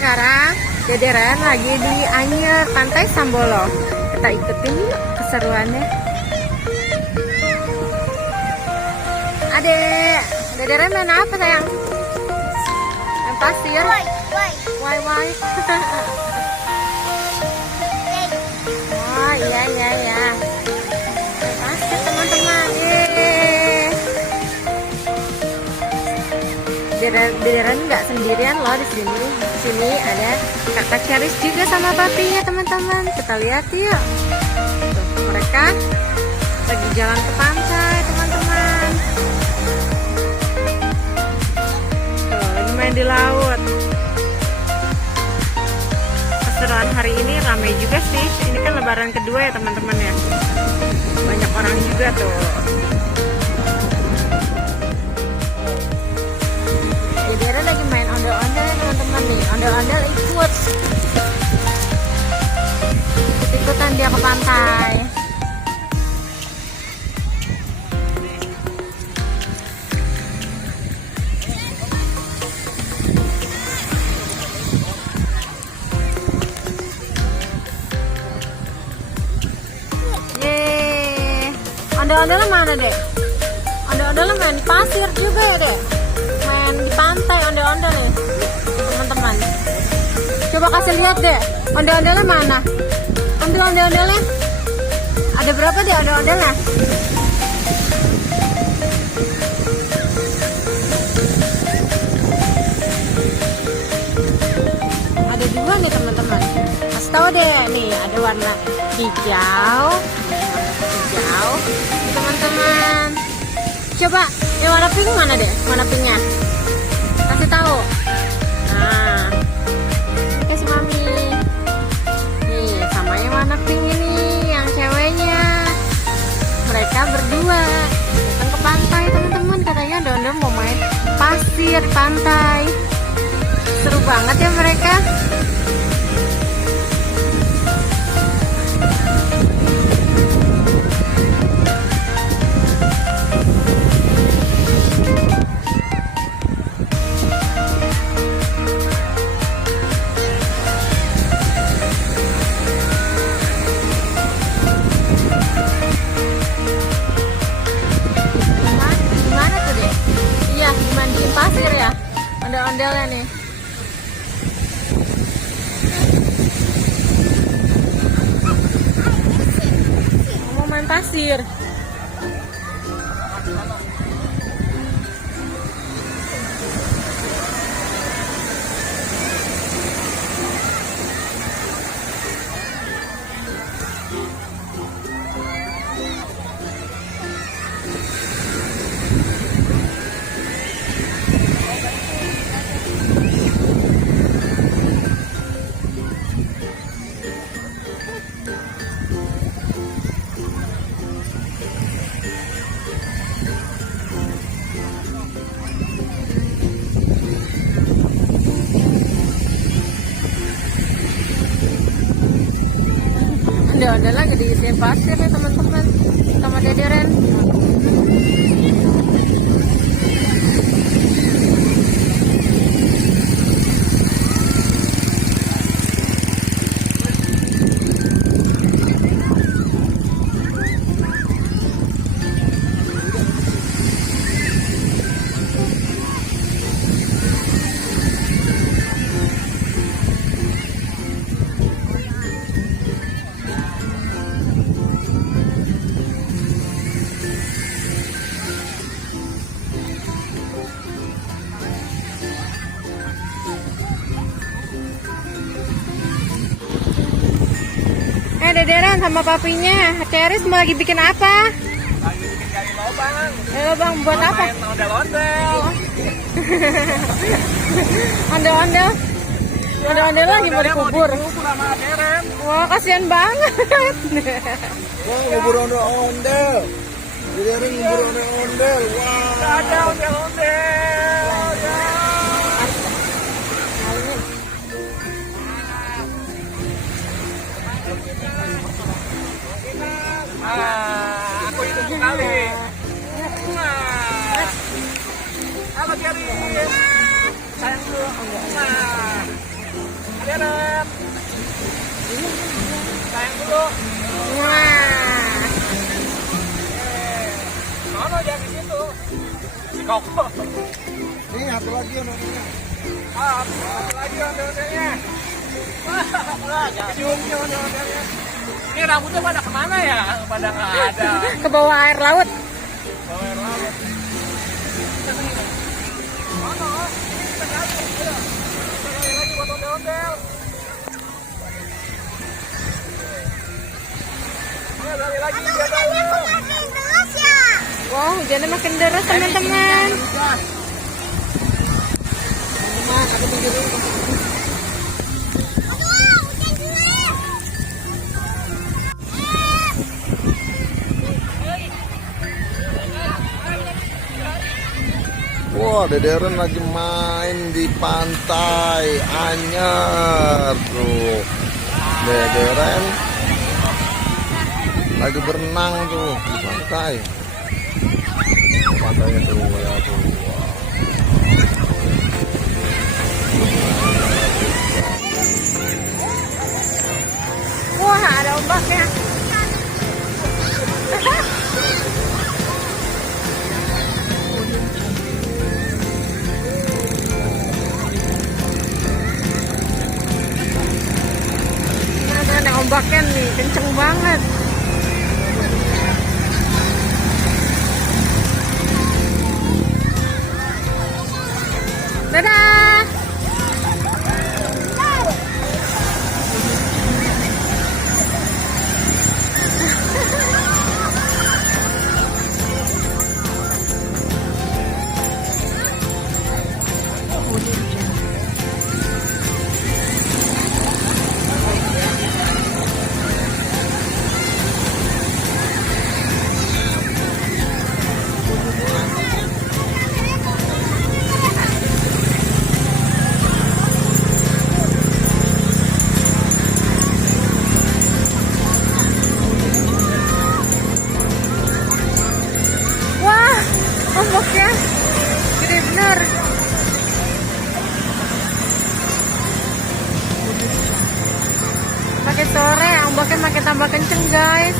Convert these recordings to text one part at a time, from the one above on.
sekarang Dederen lagi di Anyer, Pantai Sambolo. Kita ikutin yuk keseruannya. Adek, Dederen main apa sayang? Main pasir? Why? Oh iya. Main pasir teman-teman. Dederen nggak sendirian loh di sini. Di sini ada kakak Charis juga sama papinya teman-teman. Kita lihat yuk. Tuh, mereka lagi jalan ke pantai teman-teman. Tuh, lagi main di laut. Keseruan hari ini ramai juga sih. Ini kan lebaran kedua ya teman-teman ya. Banyak orang juga tuh. Dederen lagi main ondel-ondel ya teman-teman nih. Ondel-ondel ikutan dia ke pantai. Yeay. Ondel-ondel mana dek? Ondel-ondel main di pasir juga ya dek? Main di pantai ondel-ondel nih teman-teman. Coba kasih lihat deh ondel-ondelnya mana. Ondel-ondelnya ada berapa deh ondel-ondelnya? Ada dua nih teman-teman. Kasih tahu deh nih, ada warna hijau teman-teman. Coba yang warna pink mana deh? Warna pinknya? Kasih tahu. Nah, kasih mami. Nih, sama yang warna pink ini, yang ceweknya. Mereka berdua datang ke pantai teman-teman. Katanya Dondon mau main pasir pantai. Seru banget ya mereka. Dimandiin pasir ya, ondel-ondelnya nih. Mau main pasir. Ondel-ondel lagi diisiin pasir nih teman-teman sama Dederen. Dederen sama papinya Charis mau lagi bikin apa? Lagi bikin gali lubang. Lubang buat apa? Main ondel-ondel. Ondel-ondel lagi mau dikubur. Sama Deren. Wah, kasihan banget. Wah, ngubur ondel-ondel. Dederen ngubur ondel-ondel. Wah. Ada ondel-ondel. Ya. Aku hidup sekali. Halo Charis. Sayang dulu. Deren. Sayang dulu. Wah. Nono jangan di situ. Si Koko. Ini satu lagi yang namanya. Satu lagi ondel-ondelnya. Wah, keciumnya ondel-ondelnya. Ini rambutnya pada kemana ya? Pada nggak ada. Ke bawah air laut. Bawa air laut. Nono, kita lagi. Ayo. Kita lagi buat ondel-ondel. Ayo, lari lagi. Wow, hujannya makin deras teman-teman. Wah, Dederen lagi main di pantai Anyer tuh. Dederen lagi berenang tuh di pantai. Pantainya tuh ya tuh. Wah, ada ombaknya. Nah, ada ombaknya nih, kenceng banget. Dadah. Wah, ombaknya gede bener. Makin sore, ombaknya makin tambah kenceng, guys.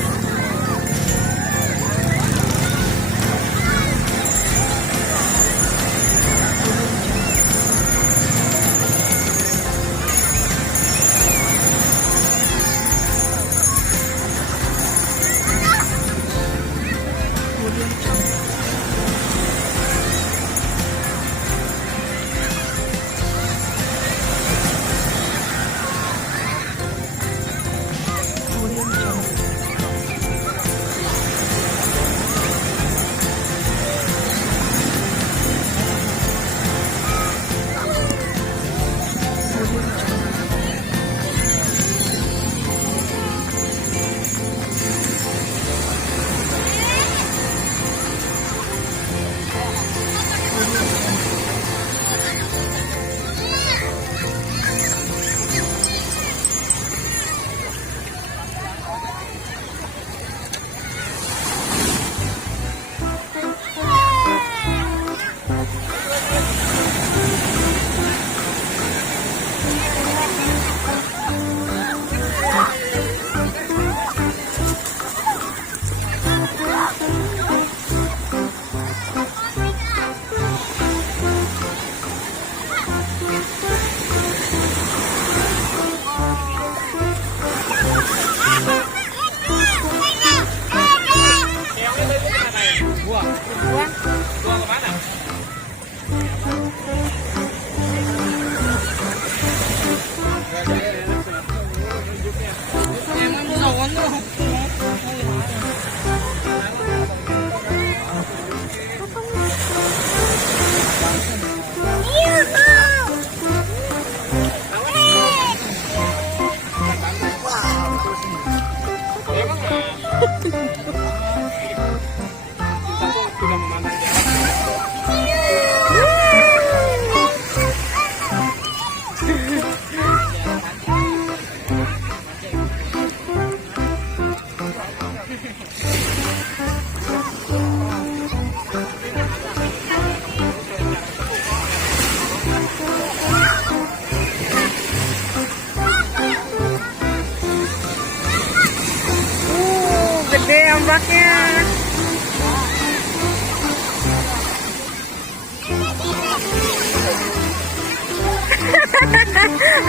ombaknya.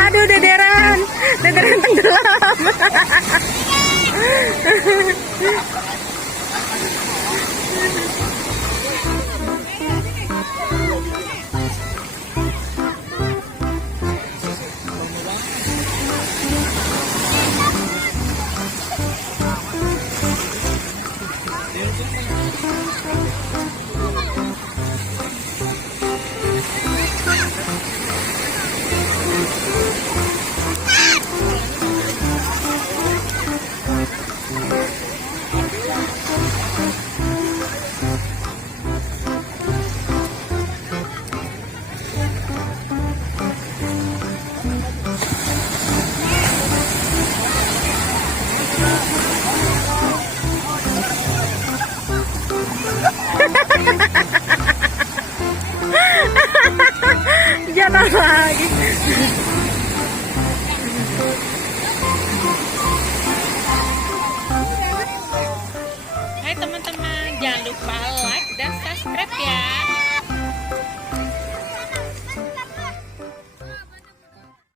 Aduh, dederan tenggelam. Jatuh lagi. Hai teman-teman, jangan lupa like dan subscribe ya.